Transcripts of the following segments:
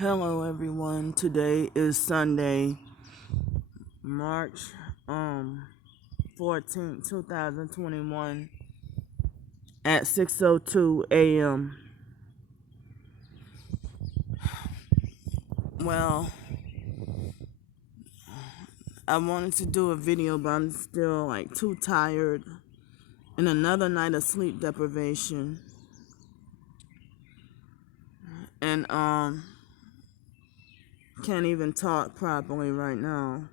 Hello everyone. Today is Sunday, March 14th, 2021 at 6:02 a.m. Well, I wanted to do a video, but I'm still too tired and another night of sleep deprivation. And can't even talk properly right now.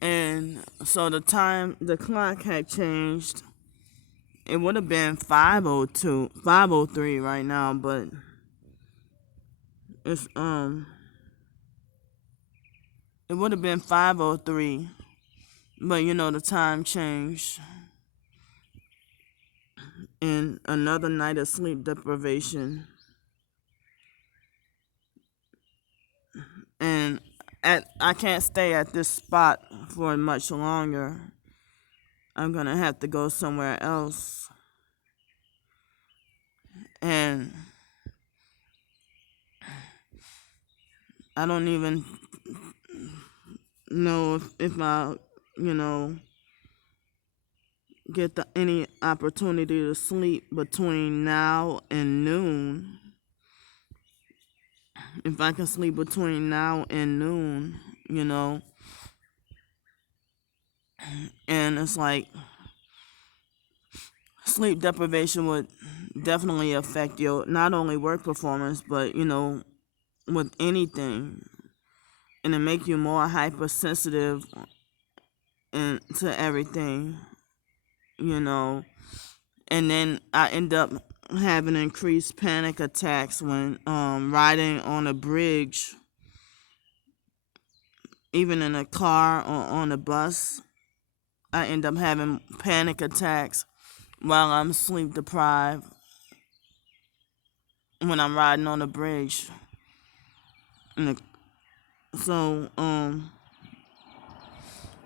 And so the clock had changed. It would have been 5:03 right now, but it's it would have been 5:03, but the time changed. And another night of sleep deprivation. And I can't stay at this spot for much longer. I'm gonna have to go somewhere else. And I don't even know if I, get any opportunity to sleep between now and noon. If I can sleep between now and noon, and it's like sleep deprivation would definitely affect your not only work performance, but with anything, and it make you more hypersensitive and to everything, and then I end up having increased panic attacks when riding on a bridge, even in a car or on a bus. I end up having panic attacks while I'm sleep deprived when I'm riding on a bridge. So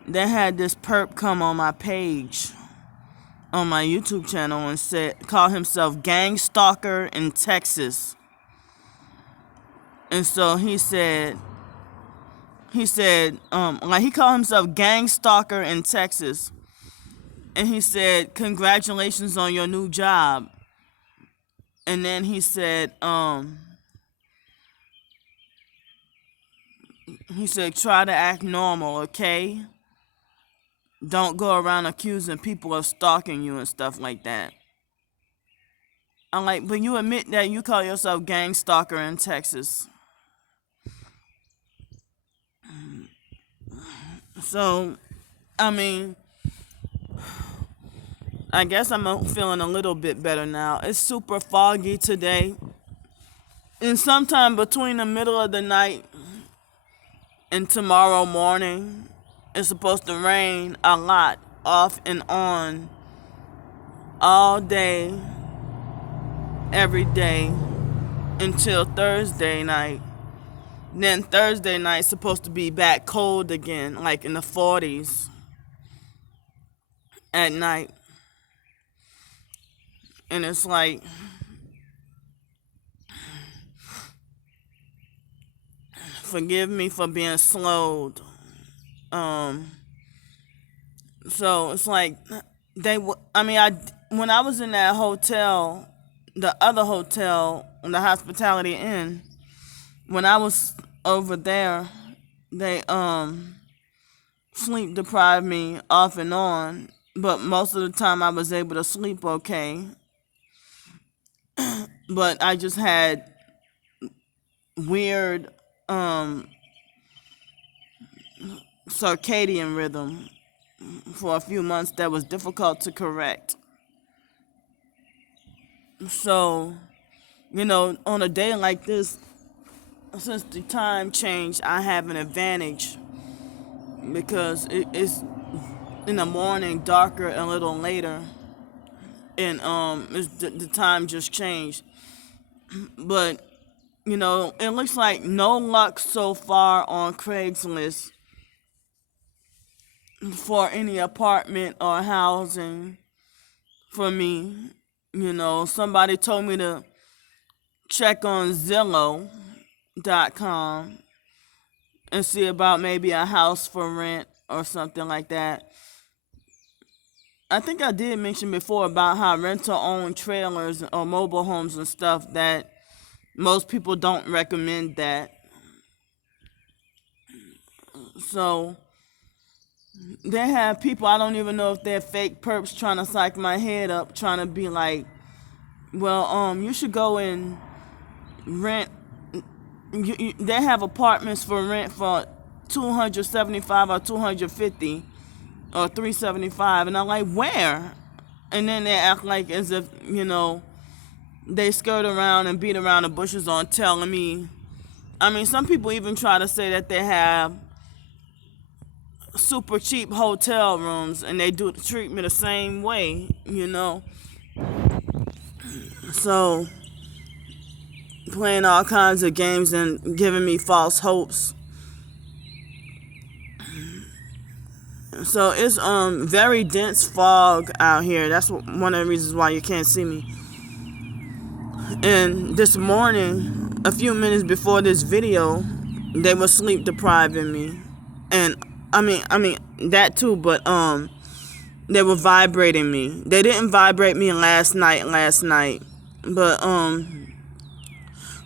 they had this perp come on my page on my YouTube channel and called himself Gang Stalker in Texas. And so he called himself Gang Stalker in Texas. And he said, "Congratulations on your new job." And then he said, "Try to act normal, okay? Don't go around accusing people of stalking you and stuff like that." I'm like, but you admit that you call yourself Gang Stalker in Texas. So, I guess I'm feeling a little bit better now. It's super foggy today. And sometime between the middle of the night and tomorrow morning, it's supposed to rain a lot, off and on, all day, every day, until Thursday night. Then Thursday night's supposed to be back cold again, like in the 40s at night. And it's like, forgive me for being slowed. So it's like when I was in that hotel, the other hotel, the Hospitality Inn, when I was over there, they sleep deprived me off and on, but most of the time I was able to sleep okay. But I just had weird circadian rhythm for a few months that was difficult to correct. So, on a day like this, since the time changed, I have an advantage because it's in the morning darker a little later, and the time just changed. But it looks like no luck so far on Craigslist for any apartment or housing for me. Somebody told me to check on Zillow.com and see about maybe a house for rent or something like that. I think I did mention before about how rental-owned trailers or mobile homes and stuff, that most people don't recommend that. So they have people, I don't even know if they're fake perps, trying to psych my head up, trying to be like, well, you should go and rent. They have apartments for rent for $275 or $250 or $375, and I'm like, where? And then they act like as if, they skirt around and beat around the bushes on telling me. I mean, some people even try to say that they have super cheap hotel rooms and they treat me the same way, So, playing all kinds of games and giving me false hopes. So it's very dense fog out here. That's one of the reasons why you can't see me. And this morning, a few minutes before this video, they were sleep depriving me. And I mean that too, but they were vibrating me. They didn't vibrate me last night. But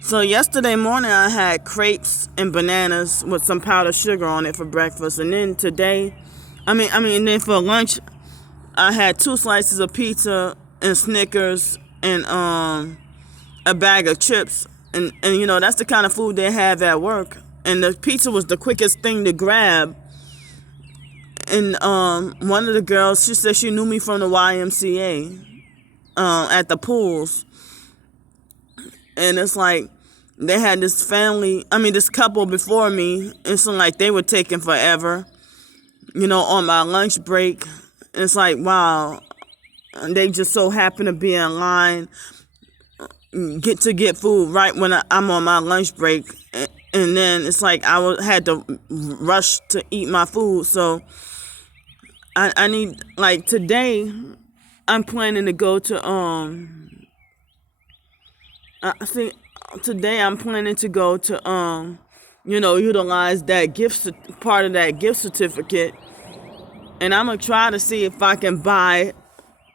so yesterday morning I had crepes and bananas with some powdered sugar on it for breakfast, and then today, then for lunch I had 2 slices of pizza and Snickers and a bag of chips, and that's the kind of food they have at work. And the pizza was the quickest thing to grab. And one of the girls, she said she knew me from the YMCA at the pools. And it's like they had this couple before me. It's like they were taking forever, on my lunch break. It's like, wow, they just so happen to be in line, get food right when I'm on my lunch break. And then it's like I had to rush to eat my food. So I need, like, today I'm planning to go to, today I'm planning to go to, utilize that part of that gift certificate. And I'm going to try to see if I can buy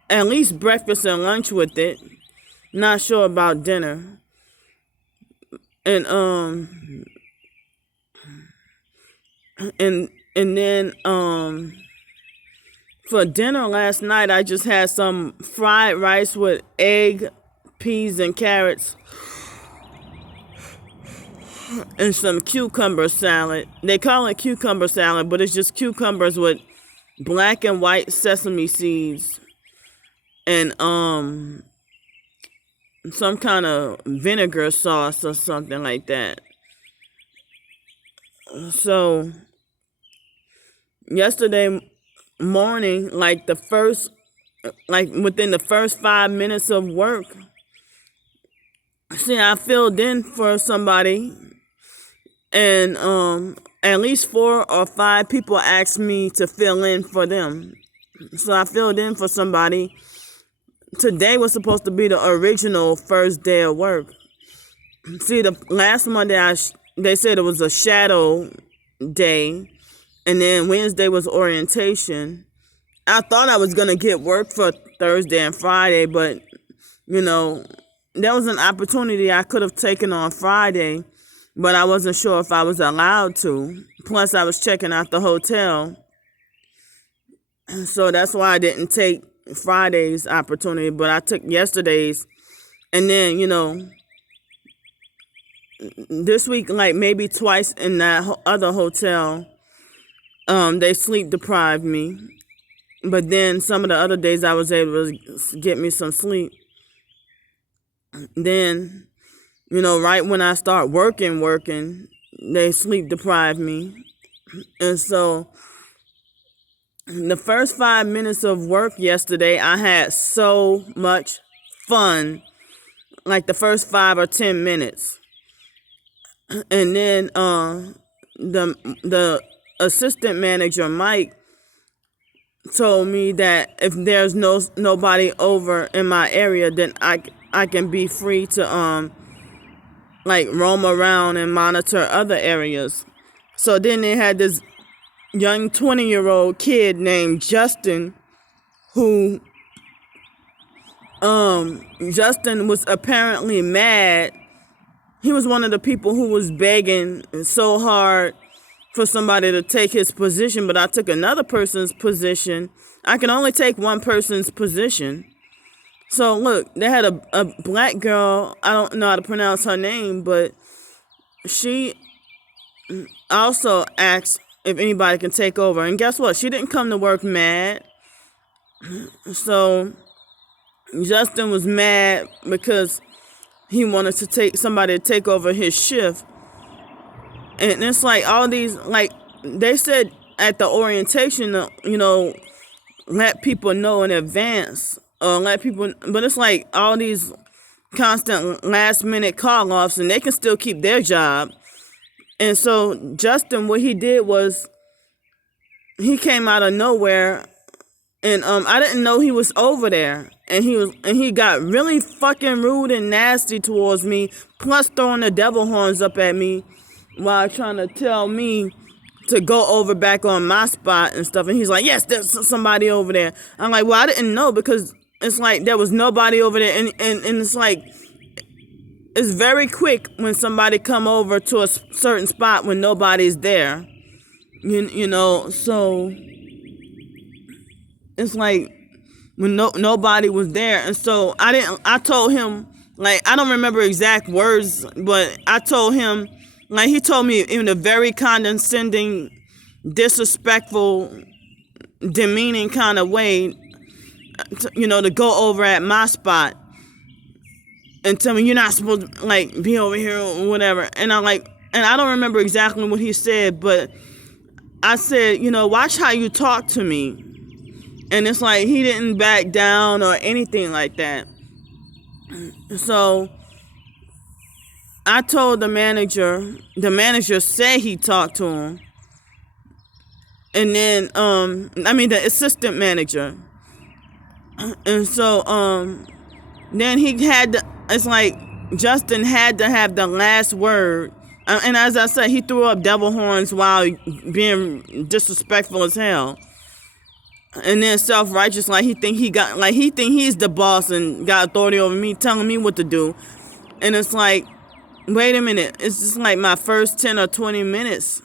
at least breakfast and lunch with it. Not sure about dinner. And, and then, for dinner last night, I just had some fried rice with egg, peas, and carrots, and some cucumber salad. They call it cucumber salad, but it's just cucumbers with black and white sesame seeds and some kind of vinegar sauce or something like that. So yesterday morning, within the first 5 minutes of work, I filled in for somebody, and at least 4 or 5 people asked me to fill in for them. So I filled in for somebody. Today was supposed to be the original first day of work. See, the last Monday they said it was a shadow day, and then Wednesday was orientation. I thought I was going to get work for Thursday and Friday, but, there was an opportunity I could have taken on Friday, but I wasn't sure if I was allowed to. Plus, I was checking out the hotel. So that's why I didn't take Friday's opportunity, but I took yesterday's. And then, this week, like maybe twice in that other hotel, they sleep deprived me. But then some of the other days I was able to get me some sleep. Then, right when I start working, they sleep deprive me. And so the first 5 minutes of work yesterday, I had so much fun. Like the first 5 or 10 minutes. And then the assistant manager, Mike, told me that if there's nobody over in my area, then I can be free to like roam around and monitor other areas. So then they had this young 20-year-old kid named Justin who Justin was apparently mad. He was one of the people who was begging so hard for somebody to take his position, but I took another person's position. I can only take one person's position. So look, they had a black girl, I don't know how to pronounce her name, but she also asked if anybody can take over. And guess what? She didn't come to work mad. So Justin was mad because he wanted to take somebody to take over his shift. And it's like all these, like they said at the orientation, let people know in advance, or let people, but it's like all these constant last minute call offs, and they can still keep their job. And so Justin, what he did was he came out of nowhere, and I didn't know he was over there, and he got really fucking rude and nasty towards me, plus throwing the devil horns up at me while trying to tell me to go over back on my spot and stuff. And he's like, yes, there's somebody over there. I'm like, well, I didn't know, because it's like there was nobody over there. And it's like, it's very quick when somebody come over to a certain spot when nobody's there. So it's like when nobody was there. And so I told him, like, I don't remember exact words, but I told him, like, he told me in a very condescending, disrespectful, demeaning kind of way, to go over at my spot and tell me you're not supposed to, like, be over here or whatever. And I don't remember exactly what he said, but I said, watch how you talk to me. And it's like he didn't back down or anything like that. So I told the manager said he talked to him. And then, the assistant manager. And so, then it's like Justin had to have the last word. And as I said, he threw up devil horns while being disrespectful as hell. And then self-righteous, like he think he's the boss and got authority over me, telling me what to do. And it's like, wait a minute, it's just like my first 10 or 20 minutes,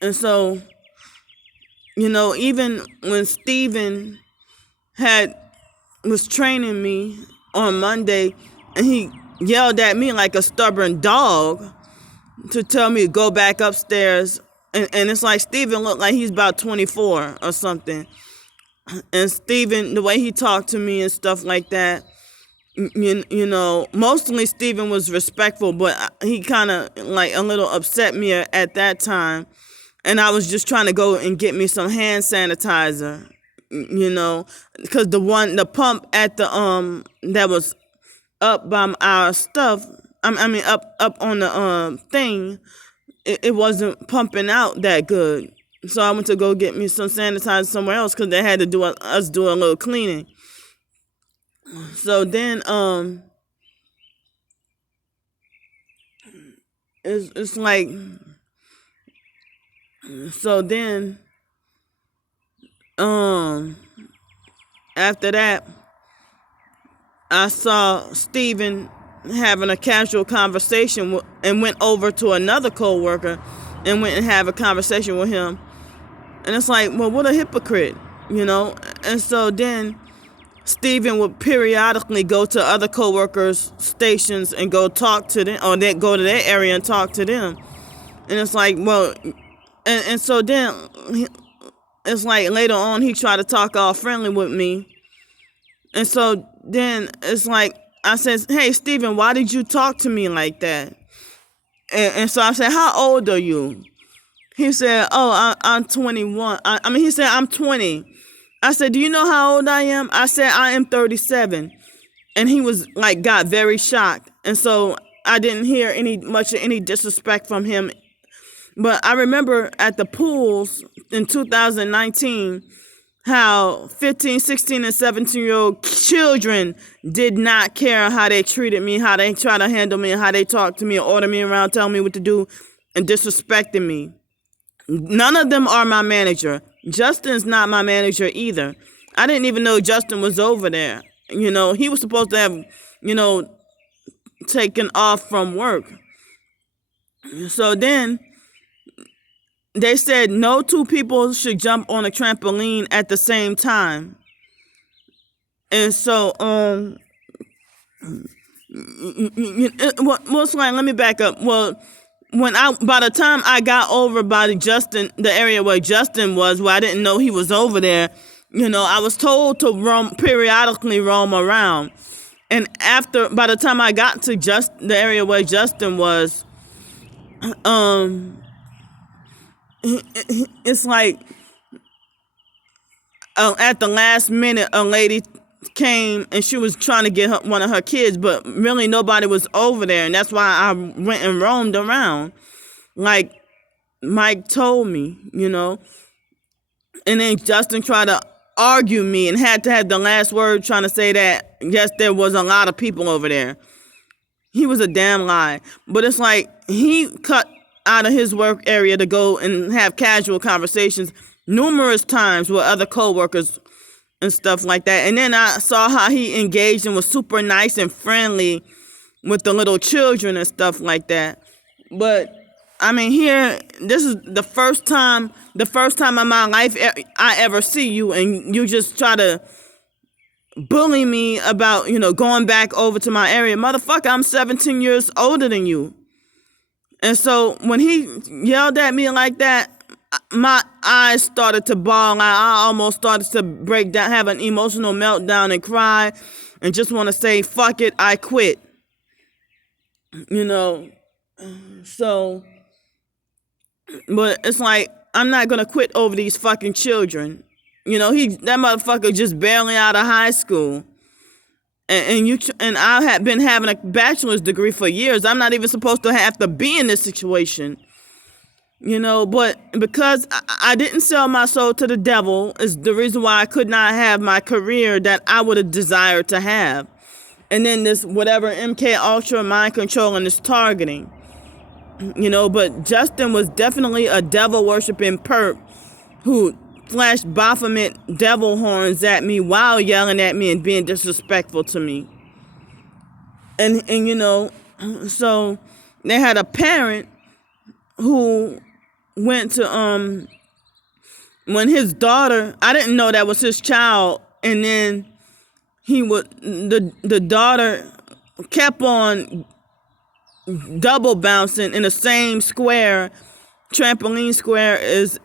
And so, even when Steven was training me on Monday, and he yelled at me like a stubborn dog to tell me to go back upstairs. And it's like Steven looked like he's about 24 or something. And Steven, the way he talked to me and stuff like that, mostly Steven was respectful, but he kind of like a little upset me at that time. And I was just trying to go and get me some hand sanitizer, because the pump at the, that was up by our stuff, up on the thing, it wasn't pumping out that good. So I went to go get me some sanitizer somewhere else because they had to do a little cleaning. So then it's like, so then after that I saw Steven having a casual conversation and went over to another coworker and went and have a conversation with him. And it's like, well, what a hypocrite, And so then Steven would periodically go to other coworkers' stations and go talk to them, or they go to their area and talk to them. And it's like, well, and so then it's like later on he tried to talk all friendly with me. And so then it's like, I said, hey, Steven, why did you talk to me like that? And so I said, how old are you? He said, oh, I'm 21. He said, I'm 20. I said, do you know how old I am? I said, I am 37. And he was like, got very shocked. And so I didn't hear much of any disrespect from him. But I remember at the pools in 2019, how 15, 16, and 17-year-old children did not care how they treated me, how they try to handle me, and how they talk to me, or order me around, telling me what to do, and disrespecting me. None of them are my manager. Justin's not my manager either. I didn't even know Justin was over there. He was supposed to have, taken off from work. So then they said no two people should jump on a trampoline at the same time. And so, let me back up. Well, by the time I got over by Justin, the area where Justin was, where I didn't know he was over there, I was told to periodically roam around. And by the time I got to the area where Justin was, it's like at the last minute, a lady came and she was trying to get one of her kids, but really nobody was over there, and that's why I went and roamed around, like Mike told me, And then Justin tried to argue me and had to have the last word, trying to say that yes, there was a lot of people over there. He was a damn lie, but it's like he cut out of his work area to go and have casual conversations numerous times with other coworkers and stuff like that. And then I saw how he engaged and was super nice and friendly with the little children and stuff like that. But I mean, this is the first time in my life I ever see you, and you just try to bully me about, going back over to my area. Motherfucker, I'm 17 years older than you. And so when he yelled at me like that, my eyes started to bawl. I almost started to break down, have an emotional meltdown and cry and just want to say, fuck it, I quit. So, but it's like, I'm not going to quit over these fucking children. That motherfucker just barely out of high school. And I had been having a bachelor's degree for years. I'm not even supposed to have to be in this situation. But because I didn't sell my soul to the devil is the reason why I could not have my career that I would have desired to have. And then this whatever MK Ultra mind control and this targeting. But Justin was definitely a devil worshiping perp who flashed Baphomet devil horns at me while yelling at me and being disrespectful to me. And so they had a parent who went to when his daughter, I didn't know that was his child, and then the daughter kept on double bouncing in the same trampoline square as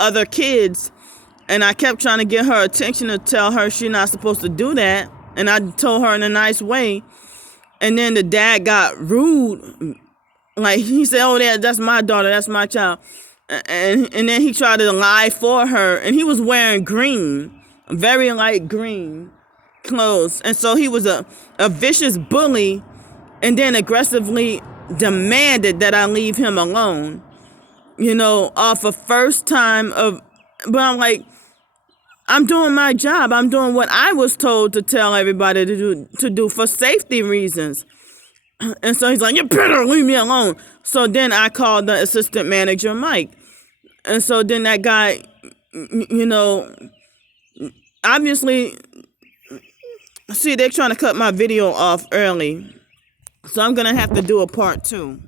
other kids, and I kept trying to get her attention to tell her she's not supposed to do that, and I told her in a nice way, and then the dad got rude, like he said, oh, that's my daughter, that's my child, and then he tried to lie for her, and he was wearing green, very light green clothes, and so he was a vicious bully, and then aggressively demanded that I leave him alone. Off a first time but I'm like, I'm doing my job. I'm doing what I was told to tell everybody to do for safety reasons. And so he's like, you better leave me alone. So then I called the assistant manager, Mike. And so then that guy, obviously, see, they're trying to cut my video off early. So I'm going to have to do a part 2.